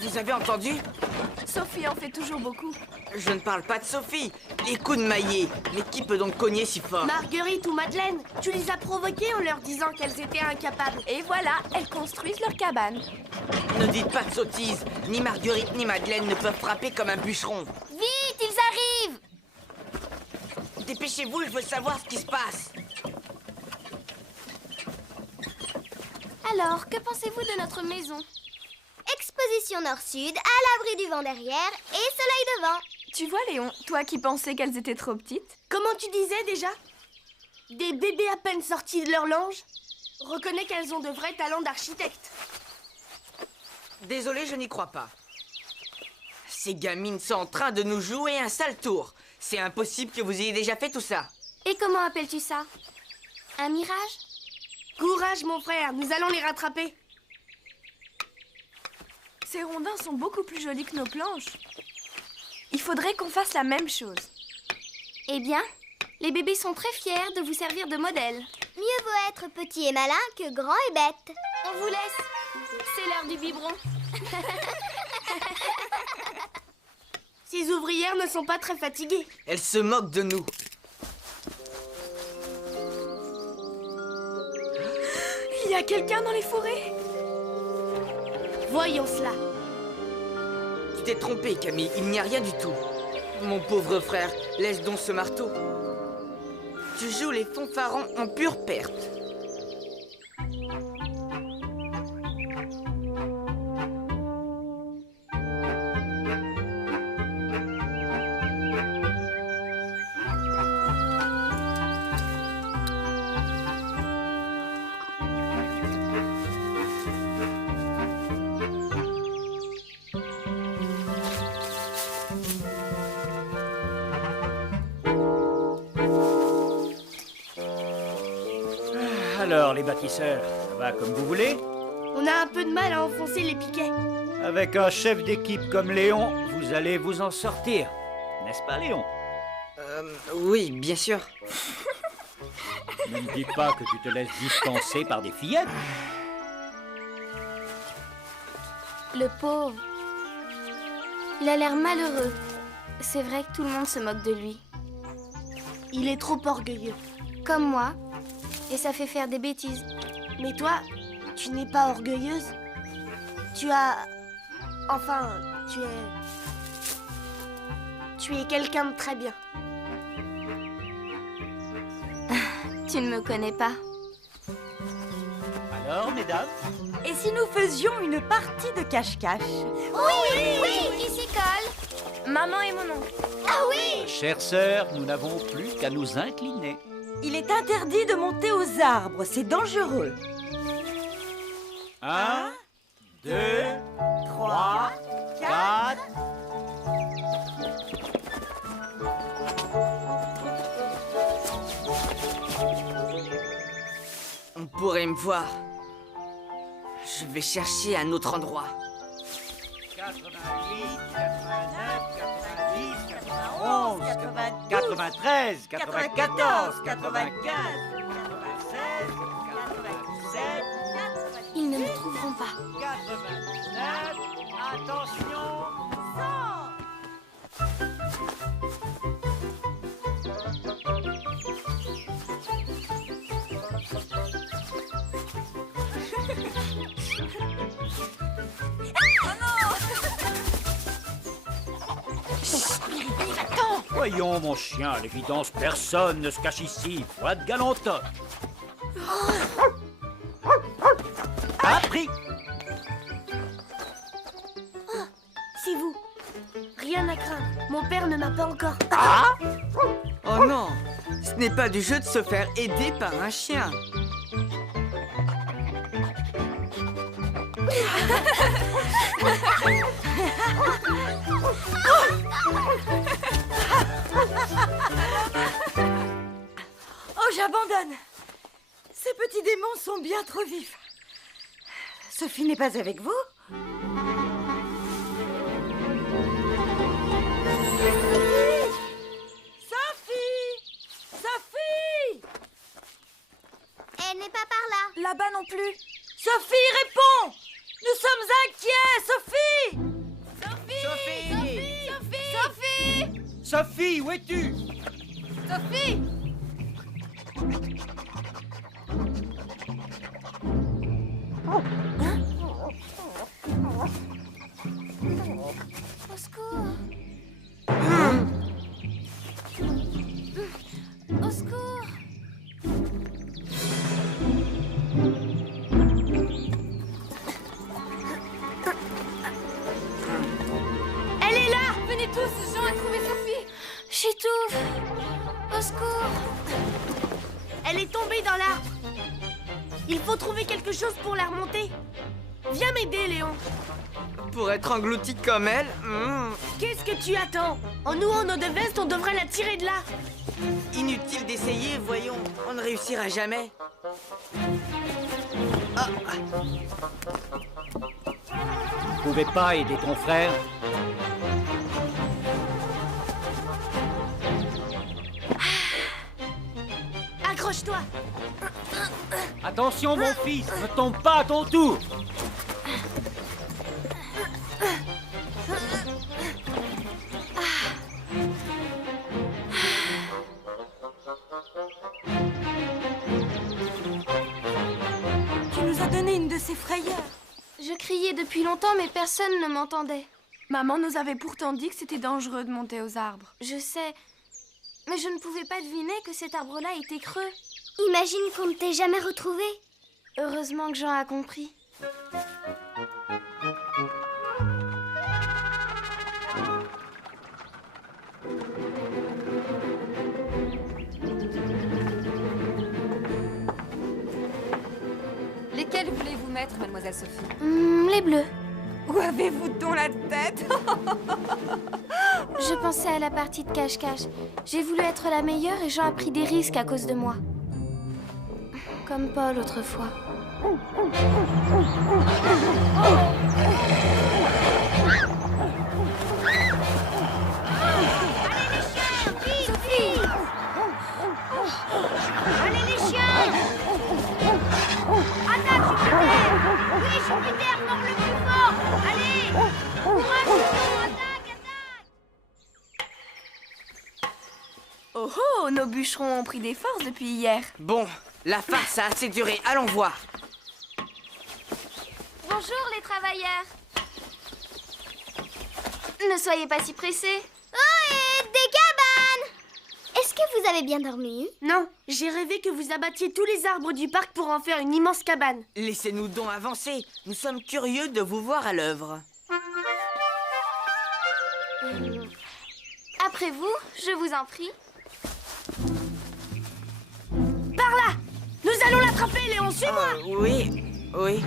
Vous avez entendu? Sophie en fait toujours beaucoup. Je ne parle pas de Sophie. Les coups de maillet. Mais qui peut donc cogner si fort? Marguerite ou Madeleine, tu les as provoquées en leur disant qu'elles étaient incapables. Et voilà, elles construisent leur cabane. Ne dites pas de sottises. Ni Marguerite ni Madeleine ne peuvent frapper comme un bûcheron. Vite, ils arrivent! Dépêchez-vous, je veux savoir ce qui se passe. Alors, que pensez-vous de notre maison? Exposition nord-sud, à l'abri du vent derrière et soleil devant. Tu vois, Léon, toi qui pensais qu'elles étaient trop petites. Comment tu disais déjà? Des bébés à peine sortis de leur lange? Reconnais qu'elles ont de vrais talents d'architecte. Désolé, je n'y crois pas. Ces gamines sont en train de nous jouer un sale tour. C'est impossible que vous ayez déjà fait tout ça. Et comment appelles-tu ça? Un mirage? Courage, mon frère, nous allons les rattraper. Ces rondins sont beaucoup plus jolis que nos planches. Il faudrait qu'on fasse la même chose. Eh bien, les bébés sont très fiers de vous servir de modèle. Mieux vaut être petit et malin que grand et bête. On vous laisse. C'est l'heure du biberon. Ces ouvrières ne sont pas très fatiguées. Elles se moquent de nous. Il y a quelqu'un dans les forêts? Voyons cela. Tu t'es trompé, Camille. Il n'y a rien du tout. Mon pauvre frère, laisse donc ce marteau. Tu joues les fanfarons en pure perte. Alors, les bâtisseurs, ça va comme vous voulez? On a un peu de mal à enfoncer les piquets. Avec un chef d'équipe comme Léon, vous allez vous en sortir. N'est-ce pas, Léon? Oui, bien sûr. Ne me dis pas que tu te laisses dispenser par des fillettes. Le pauvre. Il a l'air malheureux. C'est vrai que tout le monde se moque de lui. Il est trop orgueilleux. Comme moi. Et ça fait faire des bêtises. Mais toi, tu n'es pas orgueilleuse. Tu as... Enfin, tu es quelqu'un de très bien. Tu ne me connais pas. Alors, mesdames? Et si nous faisions une partie de cache-cache? Oui, ici Cole. Maman et mon oncle. Ah oui! Chère sœur, nous n'avons plus qu'à nous incliner. Il est interdit de monter aux arbres, c'est dangereux. 1, 2, 3, 4... On pourrait me voir. Je vais chercher un autre endroit. 88, 89, 90, 91, 93, 94, 95, 96, 97, Ils ne me trouveront pas. 99, attention, 100. Voyons, mon chien, à l'évidence, personne ne se cache ici. Foi de galantote. Appris. C'est vous. Rien à craindre. Mon père ne m'a pas encore... Oh non, ce n'est pas du jeu de se faire aider par un chien. Oh, j'abandonne. Ces petits démons sont bien trop vifs. Sophie n'est pas avec vous? Sophie! Sophie! Elle n'est pas par là. Là-bas non plus. Sophie, réponds! Nous sommes inquiets, Sophie! Sophie, où es-tu? Sophie! Au secours! Au secours! Elle est là! Venez tous, Jean a trouvé Sophie! J'étouffe! Au secours! Elle est tombée dans l'arbre. Il faut trouver quelque chose pour la remonter. Viens m'aider, Léon. Pour être englouti comme elle, Qu'est-ce que tu attends? En nouant nos deux vestes, on devrait la tirer de là. inutile d'essayer, voyons, on ne réussira jamais. Ah, Vous pouvez pas aider ton frère? Accroche-toi. Attention, mon fils, ne tombe pas à ton tour. Tu nous as donné une de ces frayeurs. Je criais depuis longtemps, mais personne ne m'entendait. Maman nous avait pourtant dit que c'était dangereux de monter aux arbres. Je sais, mais je ne pouvais pas deviner que cet arbre-là était creux. Imagine qu'on ne t'ait jamais retrouvé. Heureusement que Jean a compris. Lesquels voulez-vous mettre, mademoiselle Sophie? Les bleus. Où avez-vous donc la tête? Je pensais à la partie de cache-cache. J'ai voulu être la meilleure et Jean a pris des risques à cause de moi. Comme Paul autrefois. Sophie! Allez les chiens! Attaque Jupiter! Oui, Jupiter, forme le plus fort! Allez! Courage, Jupiter! Attaque, attaque! Oh oh, nos bûcherons ont pris des forces depuis hier. bon, la farce a assez duré, allons voir. Bonjour les travailleurs. Ne soyez pas si pressés. Oh, et des cabanes! Est-ce que vous avez bien dormi? Non, j'ai rêvé que vous abattiez tous les arbres du parc pour en faire une immense cabane. Laissez-nous donc avancer, nous sommes curieux de vous voir à l'œuvre. Après vous, je vous en prie. Par là! Nous allons l'attraper, Léon, suis-moi! Oui, oui.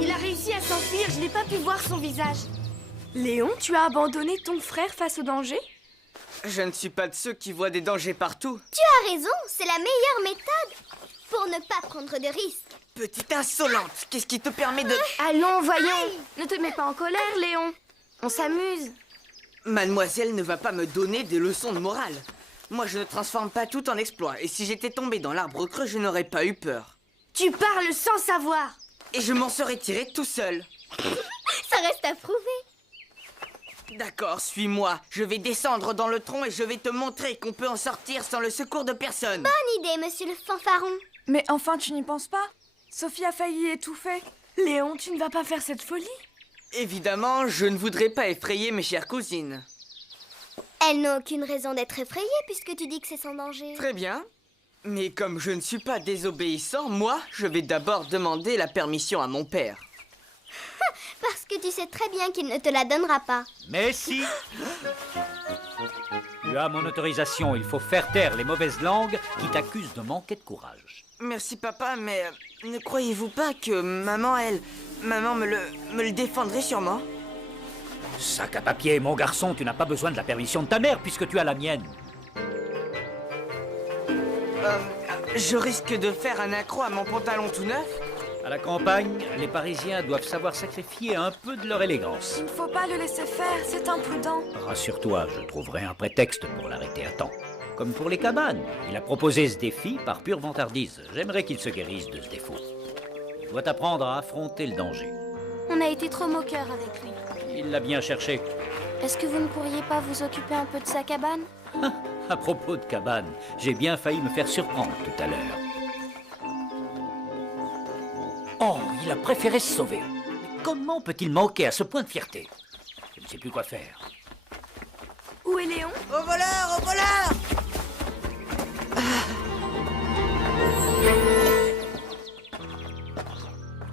Il a réussi à s'enfuir, je n'ai pas pu voir son visage. Léon, tu as abandonné ton frère face au danger? Je ne suis pas de ceux qui voient des dangers partout. Tu as raison, c'est la meilleure méthode pour ne pas prendre de risques. Petite insolente, qu'est-ce qui te permet de... Allons, voyons. Ne te mets pas en colère, Léon. On s'amuse. Mademoiselle ne va pas me donner des leçons de morale. Moi, je ne transforme pas tout en exploit. Et si j'étais tombé dans l'arbre creux, je n'aurais pas eu peur. Tu parles sans savoir. Et je m'en serais tiré tout seul. Ça reste à prouver. D'accord, suis-moi. Je vais descendre dans le tronc et je vais te montrer qu'on peut en sortir sans le secours de personne. Bonne idée, monsieur le fanfaron. Mais enfin, tu n'y penses pas? Sophie a failli étouffer. Léon, tu ne vas pas faire cette folie? Évidemment, je ne voudrais pas effrayer mes chères cousines. Elle n'a aucune raison d'être effrayée puisque tu dis que c'est sans danger. Très bien. Mais comme je ne suis pas désobéissant, moi, je vais d'abord demander la permission à mon père. Parce que tu sais très bien qu'il ne te la donnera pas. Mais si. Tu as mon autorisation, il faut faire taire les mauvaises langues qui t'accusent de manquer de courage. Merci papa, mais ne croyez-vous pas que maman me le défendrait sûrement? Sac à papier, mon garçon, tu n'as pas besoin de la permission de ta mère puisque tu as la mienne. Je risque de faire un accroc à mon pantalon tout neuf. À la campagne, les Parisiens doivent savoir sacrifier un peu de leur élégance. Il ne faut pas le laisser faire, c'est imprudent. Rassure-toi, je trouverai un prétexte pour l'arrêter à temps. Comme pour les cabanes, il a proposé ce défi par pure vantardise. J'aimerais qu'il se guérisse de ce défaut. Il doit apprendre à affronter le danger. On a été trop moqueurs avec lui. Il l'a bien cherché. Est-ce que vous ne pourriez pas vous occuper un peu de sa cabane? À propos de cabane, j'ai bien failli me faire surprendre tout à l'heure. Oh, il a préféré se sauver. Mais comment peut-il manquer à ce point de fierté? Je ne sais plus quoi faire. Où est Léon? Au voleur, au voleur!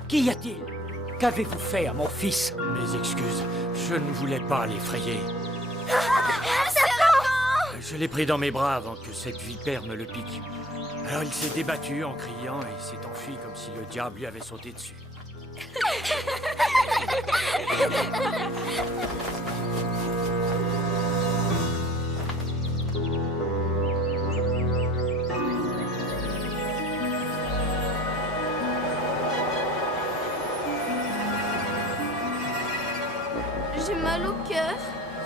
Qu'y a-t-il? Qu'avez-vous fait à mon fils? Mes excuses, je ne voulais pas l'effrayer. Je l'ai pris dans mes bras avant que cette vipère ne le pique. Alors il s'est débattu en criant et s'est enfui comme si le diable lui avait sauté dessus. J'ai mal au cœur.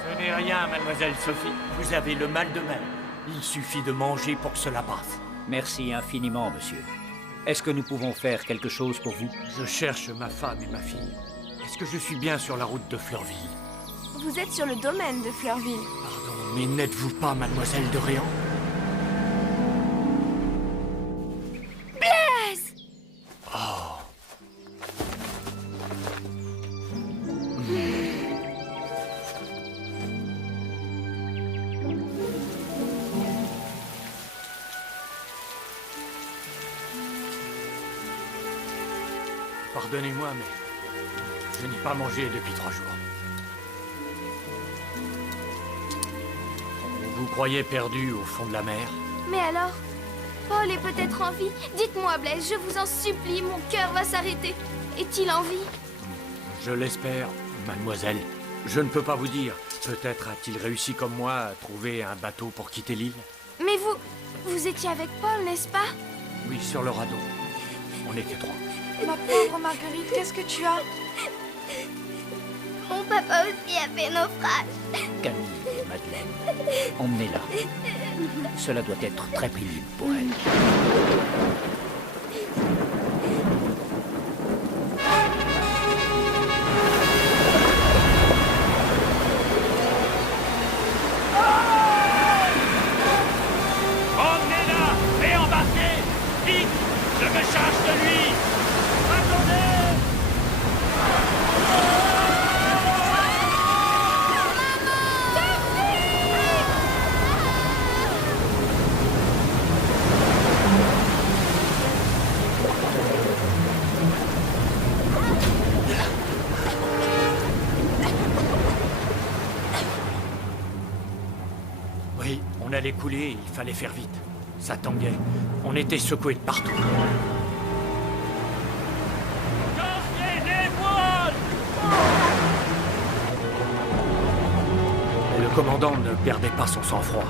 Ce n'est rien, mademoiselle Sophie. Vous avez le mal de mer. Il suffit de manger pour que cela passe. Merci infiniment, monsieur. Est-ce que nous pouvons faire quelque chose pour vous? Je cherche ma femme et ma fille. Est-ce que je suis bien sur la route de Fleurville? Vous êtes sur le domaine de Fleurville. Pardon, mais n'êtes-vous pas mademoiselle de Réan? Blaise! Oh. Pardonnez-moi, mais je n'ai pas mangé depuis 3 jours. Vous croyez perdu au fond de la mer? Mais alors, Paul est peut-être en vie. Dites-moi, Blaise, je vous en supplie, mon cœur va s'arrêter. Est-il en vie? Je l'espère, mademoiselle. Je ne peux pas vous dire. Peut-être a-t-il réussi comme moi à trouver un bateau pour quitter l'île? Mais vous étiez avec Paul, n'est-ce pas? Oui, sur le radeau. On était 3. Ma pauvre Marguerite, qu'est-ce que tu as? Mon papa aussi a fait naufrage. Camille, Madeleine, emmenez-la. Cela doit être très pénible pour elle. Emmenez-la et embarquez! Vite! Je me charge de lui! Attendez! Oui, on allait couler, il fallait faire vite. Ça tanguait. On était secoués de partout. Le commandant ne perdait pas son sang-froid.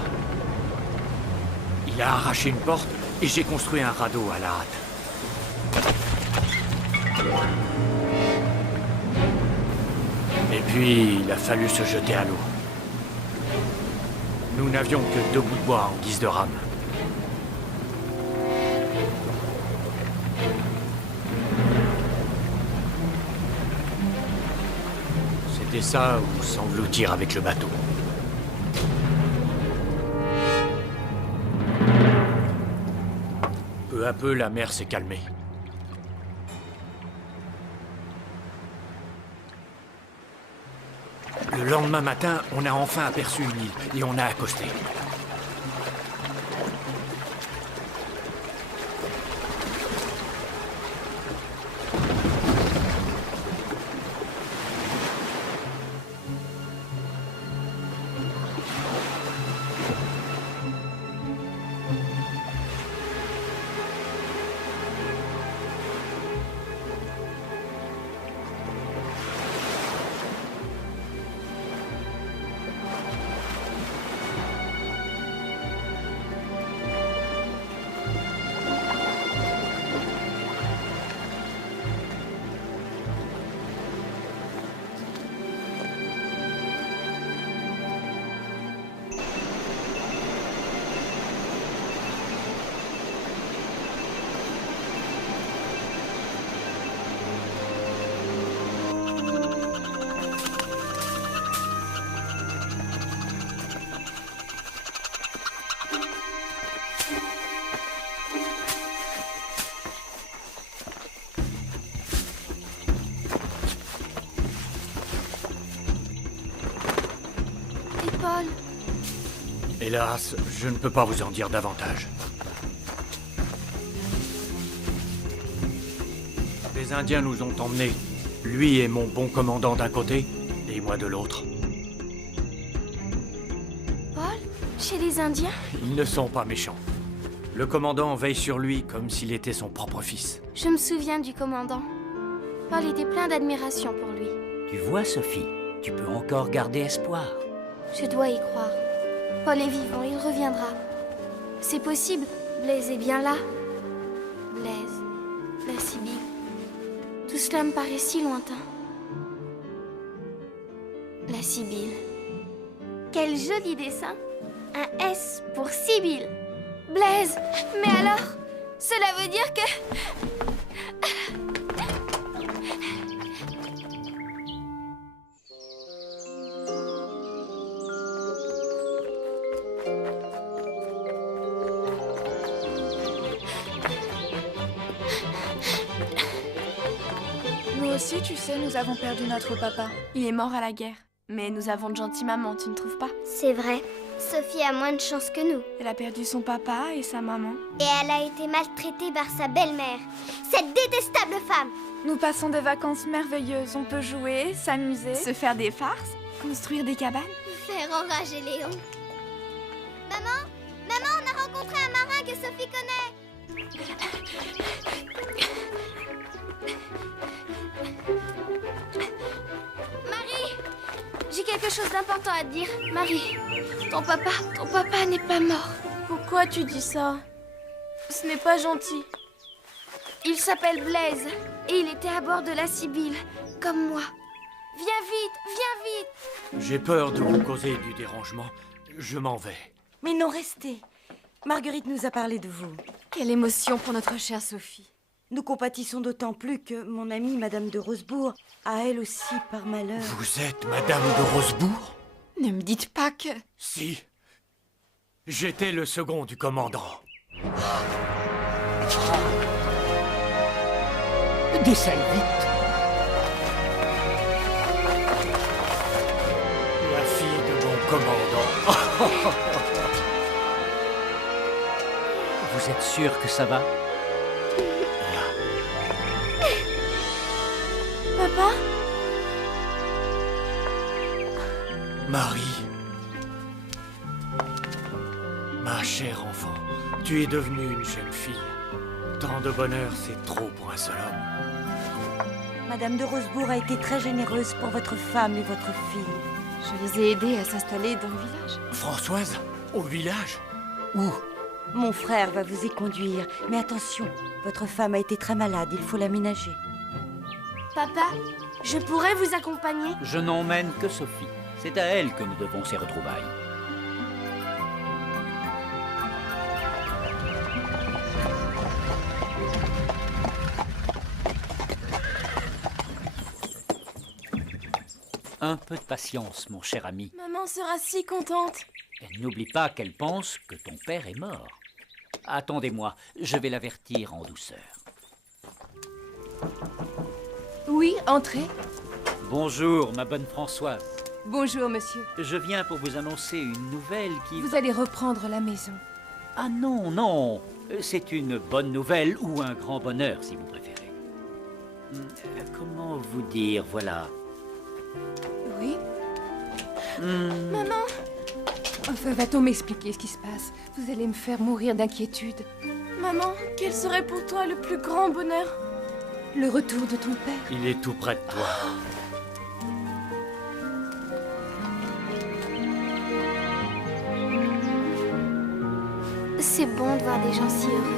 Il a arraché une porte et j'ai construit un radeau à la hâte. Et puis, il a fallu se jeter à l'eau. Nous n'avions que 2 bouts de bois en guise de rame. C'était ça ou s'engloutir avec le bateau. Peu à peu, la mer s'est calmée. Le lendemain matin, on a enfin aperçu une île et on a accosté. Hélas, je ne peux pas vous en dire davantage. Les Indiens nous ont emmenés. Lui et mon bon commandant d'un côté, et moi de l'autre. Paul, chez les Indiens? Ils ne sont pas méchants. Le commandant veille sur lui comme s'il était son propre fils. Je me souviens du commandant. Paul était plein d'admiration pour lui. Tu vois, Sophie, tu peux encore garder espoir. Je dois y croire. Paul est vivant, il reviendra. C'est possible, Blaise est bien là. Blaise, la Sibylle. Tout cela me paraît si lointain. La Sibylle. Quel joli dessin. Un S pour Sibylle. Blaise, mais alors, cela veut dire que... Nous aussi, tu sais, nous avons perdu notre papa. Il est mort à la guerre. Mais nous avons de gentilles mamans, tu ne trouves pas? C'est vrai. Sophie a moins de chance que nous. Elle a perdu son papa et sa maman. Et elle a été maltraitée par sa belle-mère. Cette détestable femme. Nous passons des vacances merveilleuses. On peut jouer, s'amuser, se faire des farces, construire des cabanes. Faire enrager Léon. Maman, on a rencontré un marin que Sophie connaît. Marie, j'ai quelque chose d'important à te dire. Marie, ton papa n'est pas mort. Pourquoi tu dis ça? Ce n'est pas gentil. Il s'appelle Blaise et il était à bord de la Sibylle, comme moi. Viens vite. J'ai peur de vous causer du dérangement. Je m'en vais. Mais non, restez. Marguerite nous a parlé de vous. Quelle émotion pour notre chère Sophie. Nous compatissons d'autant plus que mon amie, Madame de Rosebourg, a elle aussi, par malheur... Vous êtes Madame de Rosebourg? Ne me dites pas que... Si. J'étais le second du commandant. Décèle vite. La fille de mon commandant. Vous êtes sûr que ça va? Papa? Marie. Ma chère enfant, tu es devenue une jeune fille. Tant de bonheur, c'est trop pour un seul homme. Madame de Rosebourg a été très généreuse pour votre femme et votre fille. Je les ai aidés à s'installer dans le village. Françoise, au village? Où? Mon frère va vous y conduire, mais attention, votre femme a été très malade, il faut l'aménager. Papa, je pourrais vous accompagner? Je n'emmène que Sophie. C'est à elle que nous devons ces retrouvailles. Un peu de patience, mon cher ami. Maman sera si contente. Et n'oublie pas qu'elle pense que ton père est mort. Attendez-moi, je vais l'avertir en douceur. Oui, entrez. Bonjour, ma bonne Françoise. Bonjour, monsieur. Je viens pour vous annoncer une nouvelle qui... Vous allez reprendre la maison. Ah non, non. C'est une bonne nouvelle ou un grand bonheur, si vous préférez. Comment vous dire, voilà. Oui. Maman? Enfin, va-t-on m'expliquer ce qui se passe? Vous allez me faire mourir d'inquiétude. Maman, quel serait pour toi le plus grand bonheur? Le retour de ton père. Il est tout près de toi. C'est bon de voir des gens si heureux.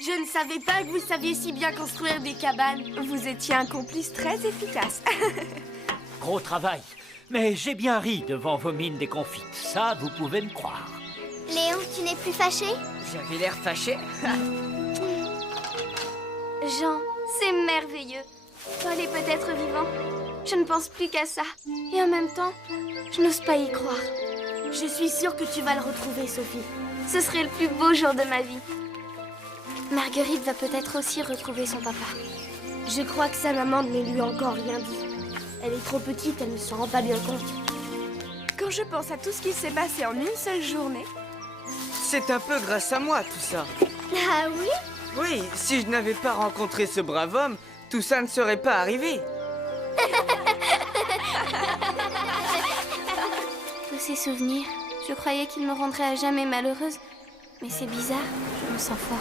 Je ne savais pas que vous saviez si bien construire des cabanes. Vous étiez un complice très efficace. Gros travail. Mais j'ai bien ri devant vos mines déconfites. Ça, vous pouvez me croire. Léon, tu n'es plus fâché? J'avais l'air fâché. Jean, c'est merveilleux. Paul est peut-être vivant. Je ne pense plus qu'à ça. Et en même temps, je n'ose pas y croire. Je suis sûre que tu vas le retrouver, Sophie. Ce serait le plus beau jour de ma vie. Marguerite va peut-être aussi retrouver son papa. Je crois que sa maman ne lui a encore rien dit. Elle est trop petite, elle ne s'en rend pas bien compte. Quand je pense à tout ce qui s'est passé en une seule journée, C'est un peu grâce à moi, tout ça. Ah oui? Oui, si je n'avais pas rencontré ce brave homme, tout ça ne serait pas arrivé. Tous ces souvenirs, je croyais qu'ils me rendraient à jamais malheureuse. Mais c'est bizarre, je me sens forte.